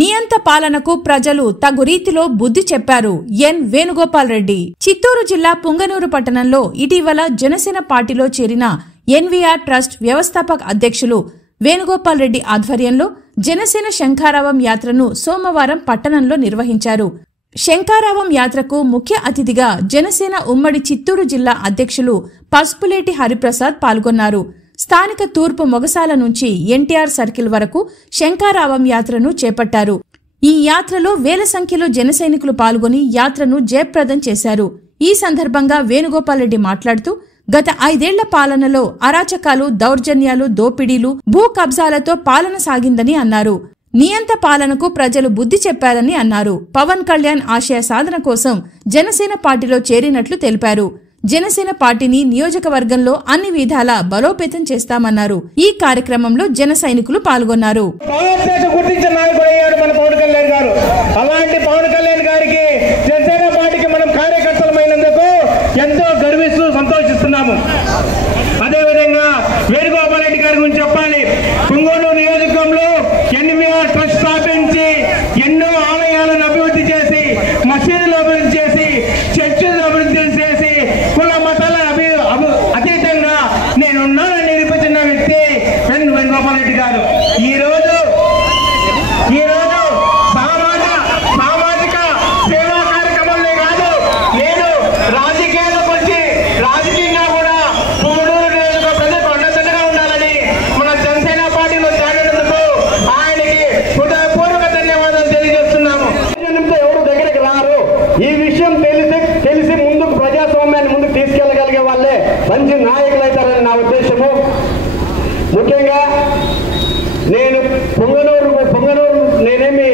నియంత పాలనకు ప్రజలు తగు రీతిలో బుద్ధి చెప్పారు ఎన్ వేణుగోపాల్ రెడ్డి. చిత్తూరు జిల్లా పుంగనూరు పట్టణంలో ఇటీవల జనసేన పార్టీలో చేరిన ఎన్వీఆర్ ట్రస్ట్ వ్యవస్థాపక అధ్యక్షులు వేణుగోపాల్ రెడ్డి ఆధ్వర్యంలో జనసేన శంఖారావం యాత్రను సోమవారం పట్టణంలో నిర్వహించారు. శంఖారావం యాత్రకు ముఖ్య అతిథిగా జనసేన ఉమ్మడి చిత్తూరు జిల్లా అధ్యక్షులు పసుపులేటి హరిప్రసాద్ పాల్గొన్నారు. స్థానిక తూర్పు మొగసాల నుంచి ఎన్టీఆర్ సర్కిల్ వరకు శంఖారావం యాత్రను చేపట్టారు. ఈ యాత్రలో వేల సంఖ్యలో జనసైనికులు పాల్గొని యాత్రను జయప్రదం చేశారు. ఈ సందర్భంగా వేణుగోపాల్ రెడ్డి మాట్లాడుతూ గత 5 ఏళ్ల పాలనలో అరాచకాలు, దౌర్జన్యాలు, దోపిడీలు, భూ కబ్జాలతో పాలన సాగిందని అన్నారు. నియంత పాలనకు ప్రజలు బుద్ధి చెప్పారని అన్నారు. పవన్ కళ్యాణ్ ఆశయ సాధన కోసం జనసేన పార్టీలో చేరినట్లు తెలిపారు. జనసేన పార్టీని నియోజకవర్గంలో అన్ని విధాలా బలోపేతం చేస్తామన్నారు. ఈ కార్యక్రమంలో జన సైనికులు పాల్గొన్నారు. అలాంటి పవన్ కళ్యాణ్ గారికి జనసేన పార్టీకి మనం కార్యకర్తలమైనందుకు ఎంతో గర్విస్తూ సంతోషిస్తున్నాము. అదేవిధంగా వేణుగోపాల్ రెడ్డి గారి గురించి చెప్పాలి. పుంగనూరు నియోజకవర్గంలో ఎన్వీఆర్ ట్రస్ట్ స్థాపించి ఎన్నో ఆలయాలను అభివృద్ధి చేసి, మసీదులు అభివృద్ధి చేసి, చర్చిలు అభివృద్ధి చేసి, కుల మతాల అతీతంగా నేనున్నానని నిరూపించిన వ్యక్తి వేణుగోపాల్ రెడ్డి గారు. ఈ రోజు సామాజిక సేవా కార్యక్రమాలే కాదు, నేను రాజకీయాలకు వచ్చి రాజకీయంగా కూడా పుంగనూరు నియోజకవర్గ ప్రజలకు అండదండగా ఉండాలని మన జనసేన పార్టీలో చేరినందుకు ఆయనకి హృదయపూర్వక ధన్యవాదాలు తెలియజేస్తున్నాము. ఎవరు దగ్గరికి రారు. ఈ విషయం తెలిసి ముందుకు ప్రజాస్వామ్యాన్ని ముందుకు తీసుకెళ్లగలిగే వాళ్ళే మంచి నాయకులు అవుతారని నా ఉద్దేశము. ముఖ్యంగా నేను పుంగనూరు నేనేమి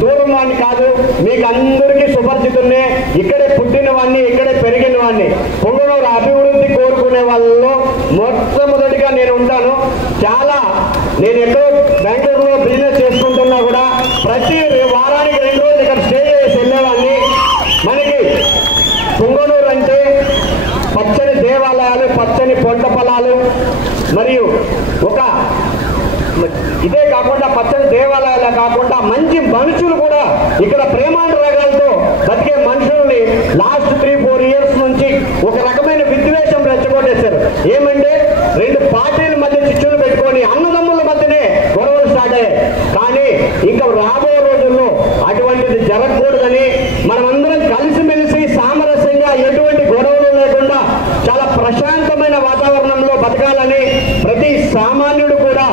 దూరం వాడిని కాదు, మీకు అందరికీ సుపరిచితున్నే. ఇక్కడే పుట్టిన వాడిని, ఇక్కడే పెరిగిన వాడిని. పుంగనూరు అభివృద్ధి కోరుకునే వాళ్ళలో మొట్టమొదటిగా నేను ఉంటాను. నేను ఎక్కడో బెంగళూరులో బిజినెస్ చేసుకుంటున్నా కూడా ప్రతి వారానికి 2 రోజులు ఇక్కడ స్టే చేసి వెళ్ళేవాడిని. మనకి పుంగనూరు అంటే పచ్చని దేవాలయాలు, పచ్చని పంట పొలాలు, మరియు ఇదే కాకుండా పచ్చని దేవాలయాలే కాకుండా మంచి మనుషులు కూడా ఇక్కడ ప్రేమానురాగాలతో బతికే మనుషుల్ని లాస్ట్ 3-4 ఇయర్స్ నుంచి ఒక రకమైన విద్వేషం రెచ్చగొట్టేశారు. ఏమంటే 2 పార్టీల మధ్య చిచ్చులు పెట్టుకొని అన్నదమ్ముల మధ్యనే గొడవలు స్టార్ట్ అయ్యాయి. కానీ ఇంకా రాబోయే రోజుల్లో అటువంటిది జరగకూడదని మనమందరం కలిసిమెలిసి సామరస్యంగా ఎటువంటి గొడవలు లేకుండా చాలా ప్రశాంతమైన వాతావరణంలో బతకాలని ప్రతి సామాన్యుడు కూడా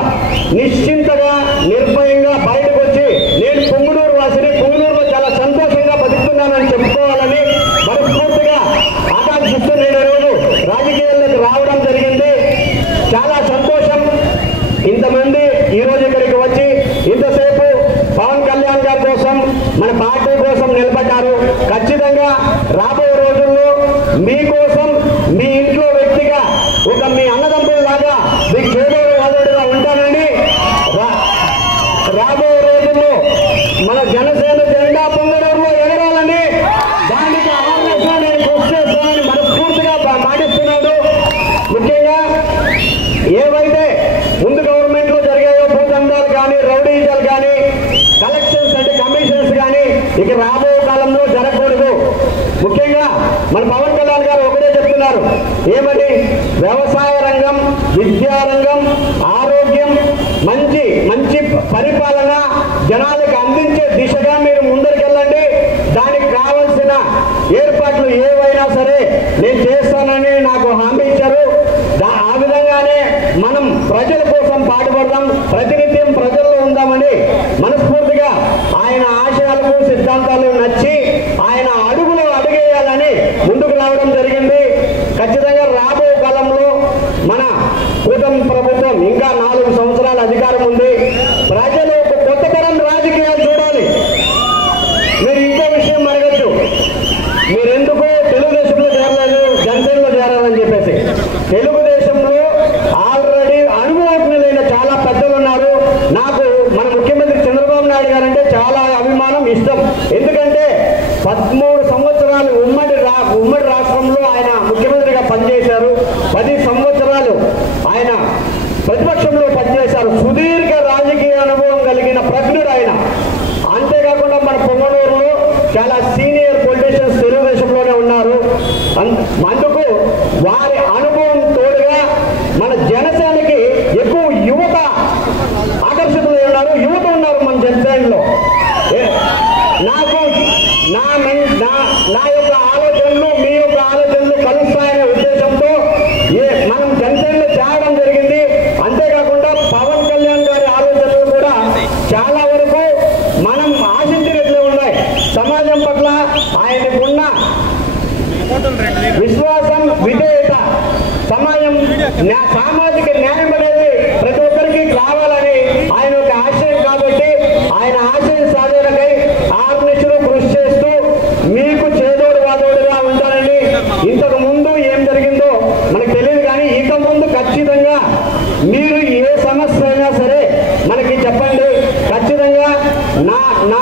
నిశ్చింతగా నిర్భయంగా బయటకు వచ్చి నేను పుంగనూరు వాసిని, పుంగనూరులో చాలా సంతోషంగా బతుకుతున్నానని చెప్పుకోవాలని మనస్ఫూర్తిగా ఆకాంక్షిస్తూ నేను ఈరోజు రాజకీయాల్లోకి రావడం జరిగింది. చాలా సంతోషం. ఇంతమంది ఈరోజు ఇక్కడికి వచ్చి ఇంతసేపు పవన్ కళ్యాణ్ గారి కోసం, మన పార్టీ కోసం నిలబడ్డారు. ఖచ్చితంగా రాబోయే రోజుల్లో మీకోసం, మీ ఇంట్లో వ్యక్తిగా ఒక మీ అన్నదమ్ముల్లాగా మీకు చేదోడుగా ఉంటానని, రాబోయే రోజుల్లో మన జనసేన జెండా పుంగనూరులో ఎగరాలని, దానికి ఆలోచన నేను కృషి చేస్తానని మనస్ఫూర్తిగా మాటిస్తున్నాను. ముఖ్యంగా ఏవైతే ముందు గవర్నమెంట్ లో జరిగాయో భూదందాలు కానీ, రౌడీజాలు కానీ, కలెక్షన్స్ అంటే కమిషన్స్ కానీ ఇక రాబోయే కాలంలో జరగకూడదు. ముఖ్యంగా మన పవన్ కళ్యాణ్ గారు ఒకటే చెప్తున్నారు. ఏమని? వ్యవసాయ రంగం, విద్యారంగం, ఆరోగ్యం, మంచి పరిపాలన జనాలకు అందించే దిశగా మీరు ముందరికెళ్ళండి. దానికి కావలసిన ఏర్పాట్లు ఏవైనా సరే నేను చేస్తానని నాకు హామీ ఇచ్చారు. ఆ విధంగానే మనం ప్రజల కోసం పాటుపడదాం, ప్రతినిత్యం ప్రజల్లో ఉందామని మనస్ఫూర్తిగా ఆయన ఆశయాలకు, సిద్ధాంతాలు నచ్చి ఆయన అడుగులో అడుగేయాలని ముందుకు రావడం జరిగింది. ఖచ్చితంగా రాబోయే కాలంలో మన కూటమి ప్రభుత్వం ఇంకా 4 సంవత్సరాల అధికారం ఉంది. ప్రజలు ఒక కొత్త తరం రాజకీయాలు చూడాలి. మీరు ఇంకో విషయం అడగచ్చు, మీరెందుకు తెలుగుదేశంలో చేరలేదు, జనసేనలో చేరాలని చెప్పేసి. తెలుగుదేశంలో ఆల్రెడీ అనుభవజ్ఞులైన చాలా పెద్దలు ఉన్నారు. నాకు మన ముఖ్యమంత్రి చంద్రబాబు నాయుడు గారు అంటే చాలా అభిమానం, ఇష్టం. ఎందుకంటే 13 సంవత్సరాలు ఉమ్మడి రాష్ట్రంలో ఆయన ముఖ్యమంత్రిగా పనిచేశారు. 10 సంవత్సరాలు ఆయన ప్రతిపక్షంలో పనిచేశారు. సుదీర్ఘ రాజకీయ అనుభవం కలిగిన ప్రజ్ఞుడు ఆయన. చాలా సీనియర్ పొలిటీషియన్స్ తెలుగుదేశంలోనే ఉన్నారు. అందుకు వారి అనుభవం తోడుగా మన జనసేనకి ఎక్కువ యువత ఆకర్షితులై ఉన్నారు, యువత ఉన్నారు మన జనసేనలో. నాకు నా యొక్క ఆలోచనలు మీ యొక్క ఆలోచనలు కలుస్తాయనే ఉద్దేశంతో మనం జనసేనలో చేరడం జరిగింది. అంతేకాకుండా పవన్ కళ్యాణ్ గారి ఆలోచనలు కూడా చాలా వరకు మనం ఆశించినట్లే ఉన్నాయి. సమాజం పట్ల ఆయనకున్న విశ్వాసం, విధేయత, సామాజిక న్యాయం అనేది ప్రతి ఒక్కరికి కావాలని ఆయన ఒక ఆశయం. కాబట్టి ఆయన ఆశయం సాధనకై ఆర్నిశలు కృషి చేస్తూ మీకు చేదోడు వాదోడుగా ఉంటానని. ఇంతకు ముందు ఏం జరిగిందో మనకు తెలియదు, కానీ ఇక ముందు ఖచ్చితంగా మీరు ఏ సమస్య అయినా సరే మనకి చెప్పండి. ఖచ్చితంగా నా